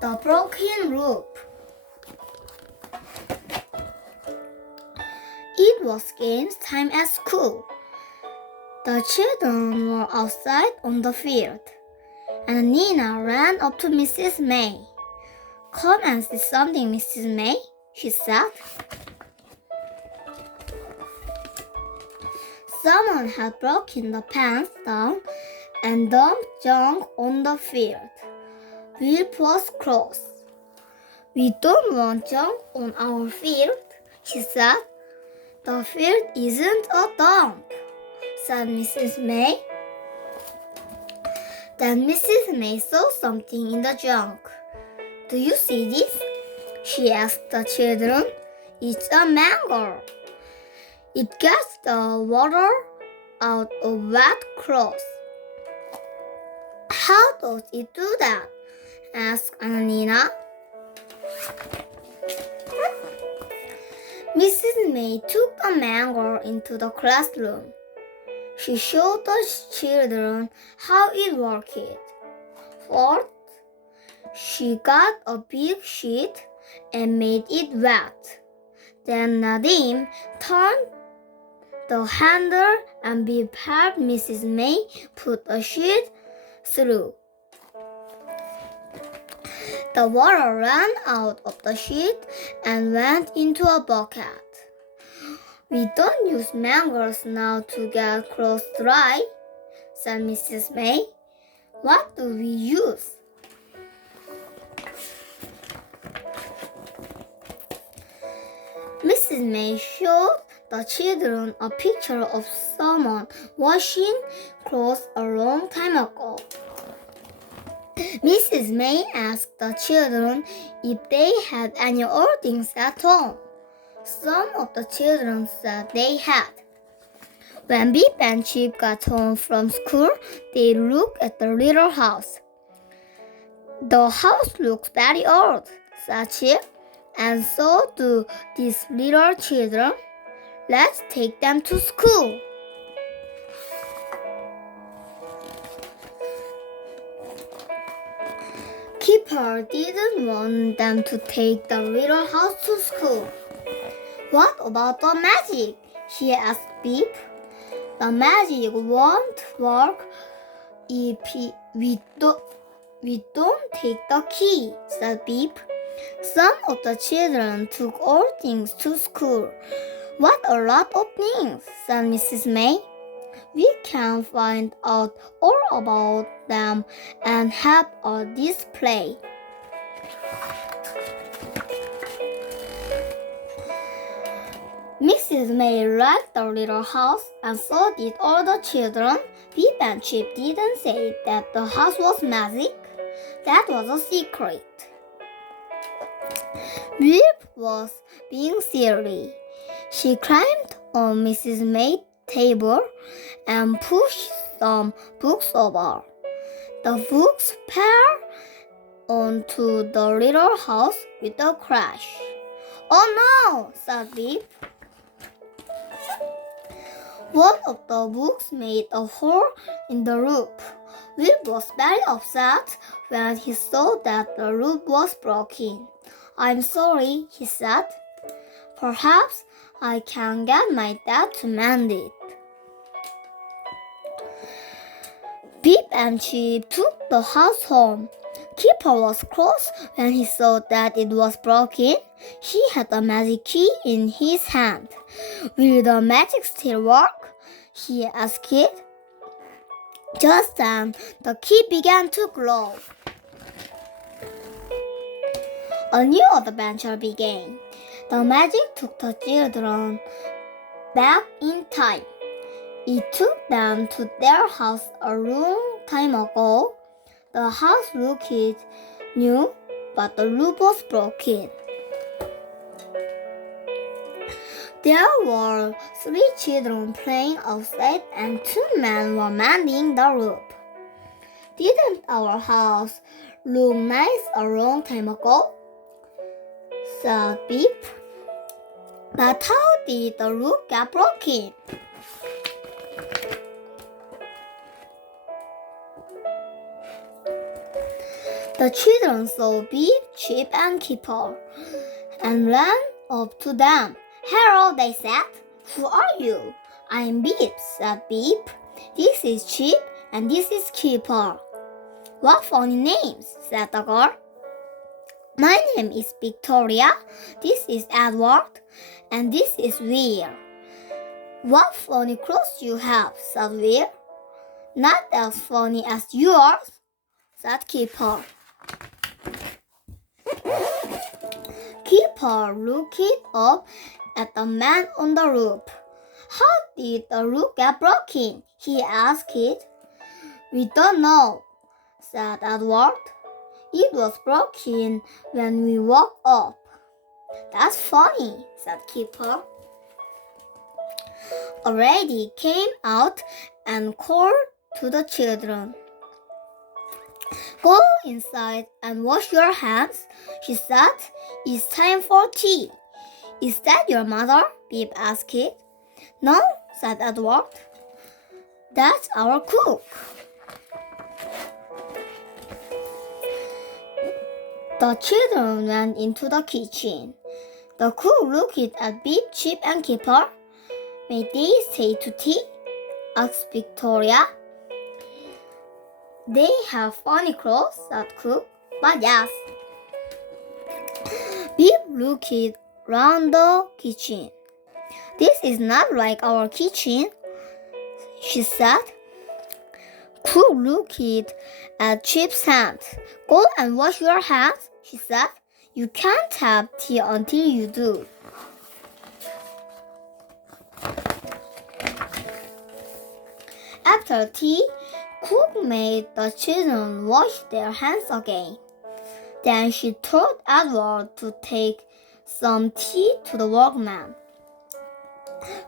The broken roof. It was games time at school. The children were outside on the field, and Nina ran up to Mrs. May. "Come and see something, Mrs. May," she said. Someone had broken the pans down and dumped junk on the field. Will was cross. "We don't want junk on our field," she said. "The field isn't a dump," said Mrs. May. Then Mrs. May saw something in the junk. "Do you see this?" she asked the children. "It's a mangle. It gets the water out of wet clothes." "How does it do that?" asked Nina. Mrs. May took the mangle into the classroom. She showed the children how it worked. First, she got a big sheet and made it wet. Then Nadim turned the handle and Bip helped Mrs. May put a sheet through. The water ran out of the sheet and went into a bucket. "We don't use mangles now to get clothes dry," said Mrs. May. "What do we use?" Mrs. May showed the children a picture of someone washing clothes a long time ago. Mrs. May asked the children if they had any old things at home. Some of the children said they had. When Bip and Chip got home from school, they looked at the little house. "The house looks very old," said Chip, "and so do these little children. Let's take them to school." Kipper didn't want them to take the little house to school. "What about the magic?" he asked Bip. "The magic won't work if we don't take the key," said Bip. Some of the children took old things to school. "What a lot of things," said Mrs. May. "We can find out all about them and have a display." Mrs. May liked the little house, and so did all the children. Bip and Chip didn't say that the house was magic. That was a secret. Bip was being silly. She climbed on Mrs. May's table and pushed some books over. The books fell onto the little house with a crash. "Oh no!" said Bip. One of the books made a hole in the roof. Bip was very upset when he saw that the roof was broken. "I'm sorry," he said. "Perhaps I can get my dad to mend it." Bip and Chip took the house home. Kipper was cross when he saw that it was broken. He had a magic key in his hand. "Will the magic still work?" he asked it. Just then, the key began to glow. A new adventure began. The magic took the children back in time. It took them to their house a long time ago. The house looked new, but the roof was broken. There were 3 children playing outside and 2 men were mending the roof. "Didn't our house look nice a long time ago?" said Bip. "But how did the roof get broken?" The children saw Beep, Chip, and Keeper and ran up to them. "Hello," they said. "Who are you?" "I'm Beep," said Beep. "This is Chip, and this is Keeper." "What funny names," said the girl. "My name is Victoria, this is Edward, and this is Will." "What funny clothes you have," said Will. "Not as funny as yours," said Keeper. Keeper looked up at the man on the roof. "How did the roof get broken?" he asked. "We don't know," said Edward. "It was broken when we woke up." "That's funny," said Keeper. A lady came out and called to the children. "Go inside and wash your hands," she said. "It's time for tea." "Is that your mother?" Beep asked. "No," said Edward. "That's our cook." The children went into the kitchen. The cook looked at Beep, Chip, and Keeper. "May they stay to tea?" asked Victoria. "They have funny clothes," said cook. "But yes." Beep looked round the kitchen. "This is not like our kitchen," she said. Cook looked at Chip's hands. "Go and wash your hands," she said. "You can't have tea until you do." After tea, Cook made the children wash their hands again. Then she told Edward to take some tea to the workman.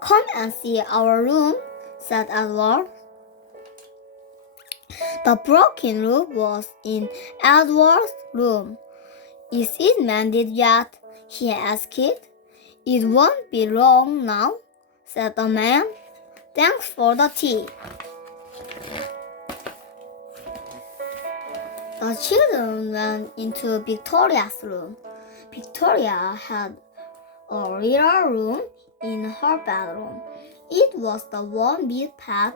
"Come and see our room," said Edward. The broken roof was in Edward's room. "Is it mended yet?" he asked. "It won't be long now," said the man. "Thanks for the tea." The children went into Victoria's room. Victoria had a little room in her bedroom. It was the one with pet.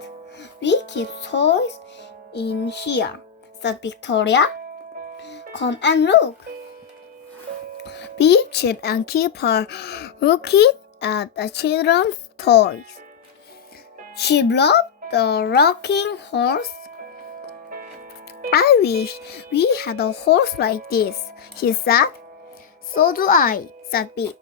"We keep toys in here," said Victoria. "Come and look." Beep, Chip, and Keeper looked at the children's toys. Chip loved the rocking horse. "I wish we had a horse like this," he said. "So do I," said Beep.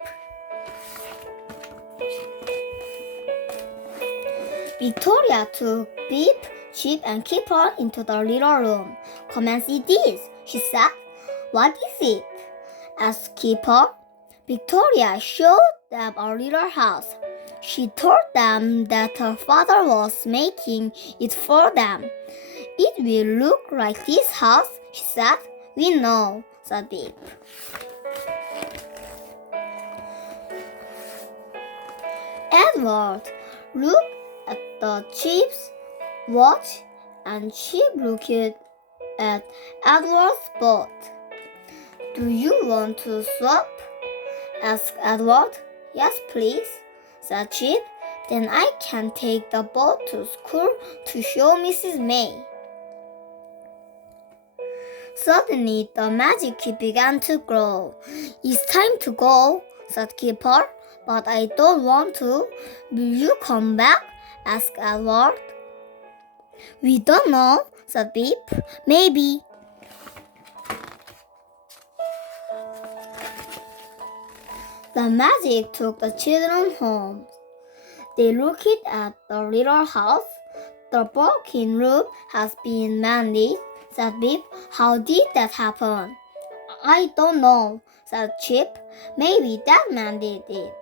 Victoria took Beep, Chip, and Keeper into the little room. "Come and see this," she said. "What is it?" asked Keeper. Victoria showed them a little house. She told them that her father was making it for them. "It will look like this house," she said. "We know," said Beep. Edward looked at the Chip's watch, and Chip looked at Edward's boat. "Do you want to swap?" asked Edward. "Yes, please," said Chip. "Then I can take the boat to school to show Mrs. May." Suddenly, the magic key began to grow. "It's time to go," said Keeper. "But I don't want to." "Will you come back?" asked Edward. "We don't know," said Beep. "Maybe." The magic took the children home. They looked at the little house. "The broken roof has been mended," said Beep. "How did that happen?" "I don't know," said Chip. "Maybe that man did it."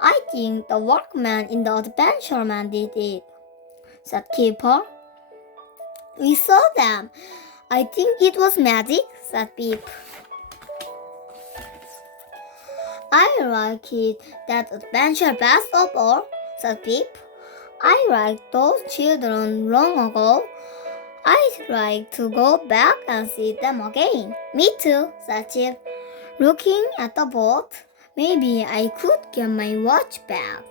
"I think the workman in the Adventure Man did it," said Keeper. "We saw them. I think it was magic," said Beep. "I like that adventure best of all," said Beep. "I liked those children long ago. I'd like to go back and see them again. Me too, said Chip. Looking at the boat, maybe I could get my watch back.